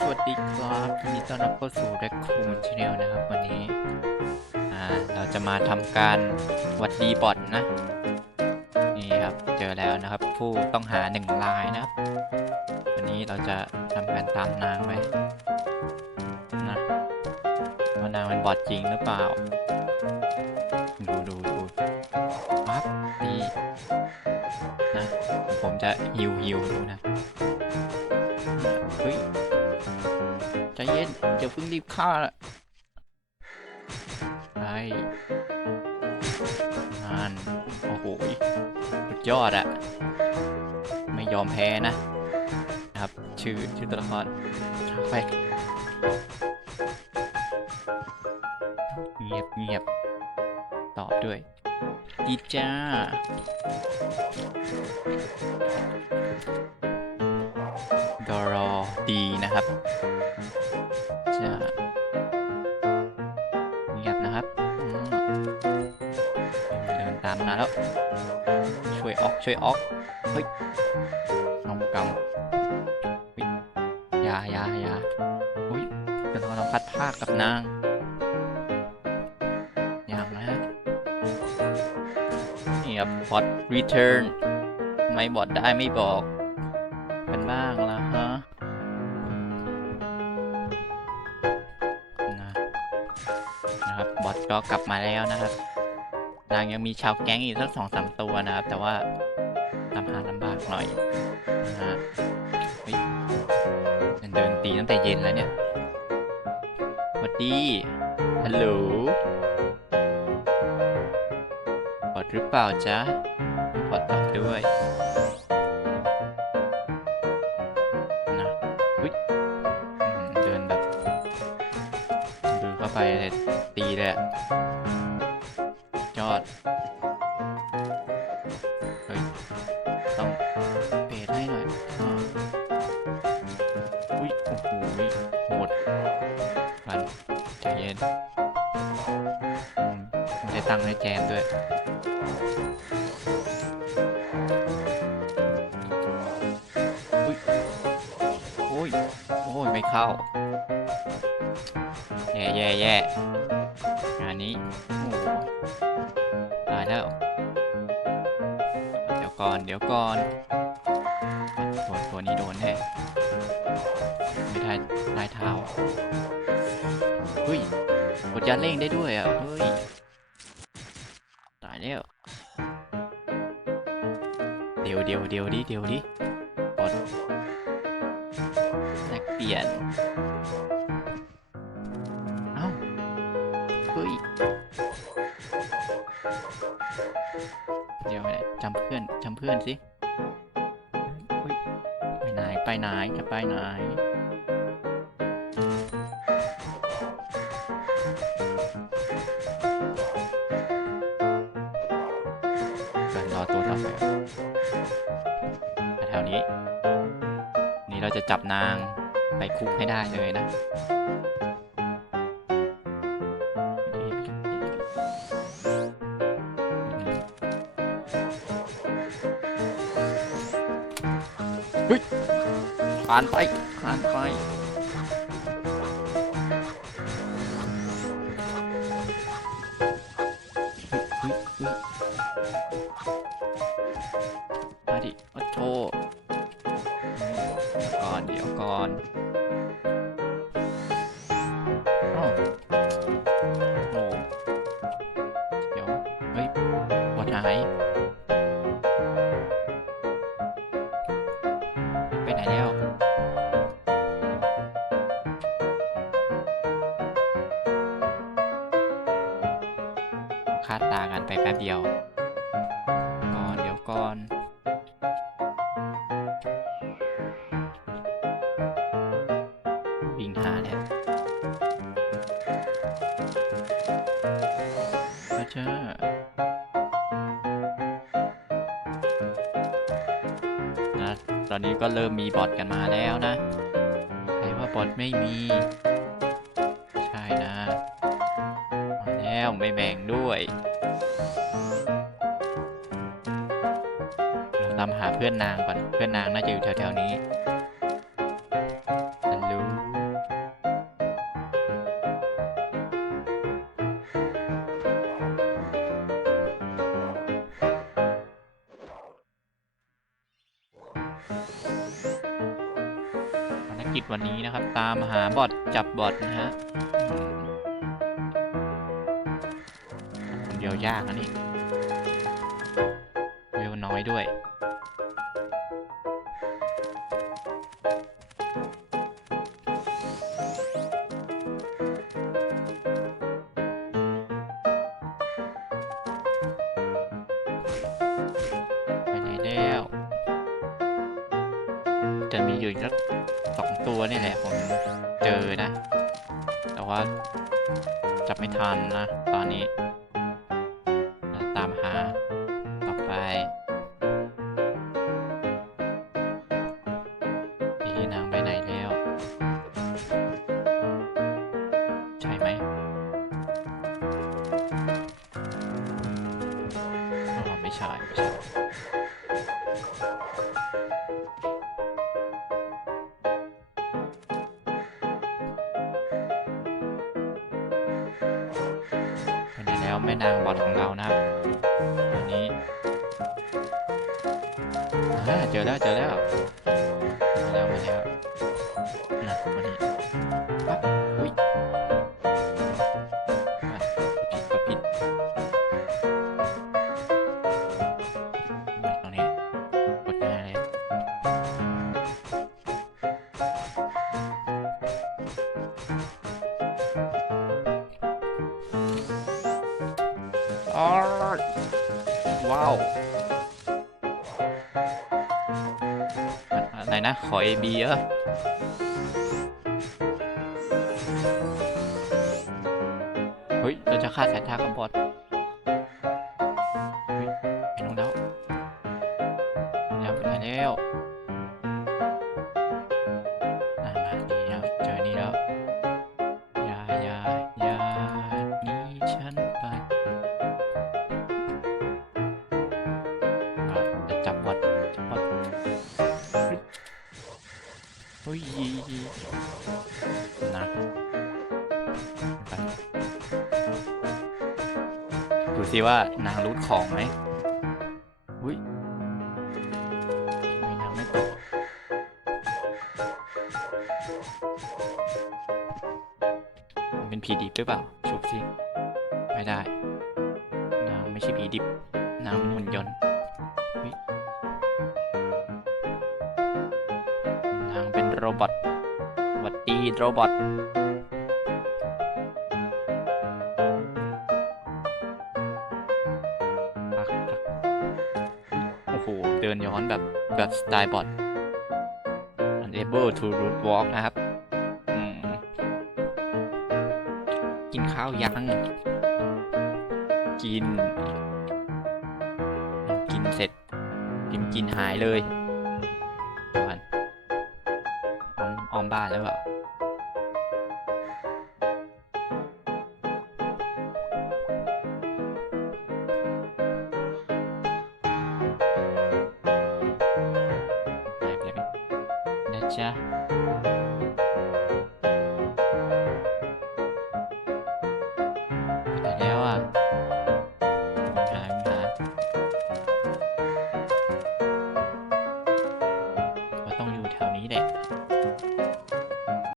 สวัสดีครับยินดีต้อนรับเข้าสู่ Raccoon Channel นะครับ วันนี้ อ่า เราจะมาทำการวัดดีบอทนะ นี่ครับ เจอแล้วนะครับ ผู้ต้องหาหนึ่งรายนะครับ วันนี้เราจะทำการตามนางไปนะว่านางเป็นบอทจริงหรือเปล่า ดูดูดูปั๊บดีนะ ผมจะฮิวฮิวดูนะ เย็นอย่าเพิ่งรีบฆ่าไอ้งานโอ้โหสุดยอดอะไม่ยอมแพ้นะนะ ครับ ชื่อ ชื่อตัวละครไปเงียบเงียบตอบด้วย ดีจ้า ดรอดีนะครับจะเงียบนะครับเดินตามมาแล้ว ช่วยออกช่วยออก เฮ้ยเอากำยาอยาอยาอุ้ยจะต้องพัดภาคกับนางอย่างนะฮะนี่ครับพอดรีเทิร์นไม่บอดได้ไม่บอก กันบ้างละฮะนะนะครับ บอทก็กลับมาแล้วนะครับนางยังมีชาวแก๊งอีกสักสองสามตัวนะครับ แต่ว่าตามหาลำบากหน่อยนะฮะเฮ้ยเดินตีตั้งแต่เย็นแล้วเนี่ยสวัสดีฮัลโหลบอทหรือเปล่าจ๊ะบอทตอบด้วย นะเฮ้ยเดินแบบดูเข้าไปเลยตีเลยอะยอด เฮ้ย ต้องเปดให้หน่อยอ่าอุ้ยโอ้โหหมดมันใจเย็นอืมไม่ได้ตั้งให้แจมด้วย เข้า แย่แย่แย่งานนี้โอ้ตายแล้ว เดี๋ยวก่อน เดี๋ยวก่อนตัวตัวนี้โดนแน่ไม่ได้ลายเท้าเฮ้ยกดยาเร่งได้ด้วยอะ เฮ้ย ตายแล้ว เดี๋ยวเดี๋ยวเดี๋ยวดิเดี๋ยวดิกด เปลี่ยน เอ้า เฮ้ย เดี๋ยวนะจำเพื่อนจำเพื่อนสิเฮ้ยไปไหนไปไหนจะไปไหนเกินรอตัวต่อไปแถวนี้ นี่เราจะจับนาง ไปคุกให้ได้เลยนะเฮ้ยผ่านไปผ่านไปมาดิโอ้โธ่เดี๋ยวก่อน เดี๋ยวก่อน ไปไหนแล้วคาดตากันไปแป๊บเดียว ก่อนเดี๋ยวก่อนวิ่งหาแล้วพระเจ้า ตอนนี้ก็เริ่มมีบอทกันมาแล้วนะ ใครว่าบอทไม่มี ใช่นะ มาแล้วไม่แบ่งด้วยเราตามหาเพื่อนนางก่อน เพื่อนนางน่าจะอยู่แถวๆนี้ กิจวันนี้นะครับ ตามหาบอทจับบอทนะฮะคนเดียวยากนะนี่เวลน้อยด้วยไปไหนแล้วจะมีอยู่สัก สองตัวนี่แหละผมเจอนะ แต่ว่าจับไม่ทันนะ ตอนนี้ ตามหาต่อไปพี่นางไปไหนแล้ว ใช่ไหมอ๋อไม่ใช่ไม่ใช่ แล้วแม่นางบอดของเรานะครับอันนี้เจอแล้วเจอแล้ว อ๋อว้าวอะไรนะ ขอ AB เออเฮ้ย เราจะฆ่าสายตากับบอส ดูสิว่านางรู้ของไหมอุ้ยไมนางไม่ตอบมันเป็นผีดิบหรือเปล่าชุบสิไม่ได้ นางไม่ใช่ผีดิบ นางเป็นหุ่นยนต์นางเป็นโรบอทวัสดีโรบอท โอ้โหเดินย้อนแบบแบบสไตล์บอท unable to root walk นะครับกินข้าวยัง กิน กินเสร็จ กินกินหายเลยอนอมออมบ้านแล้วเป น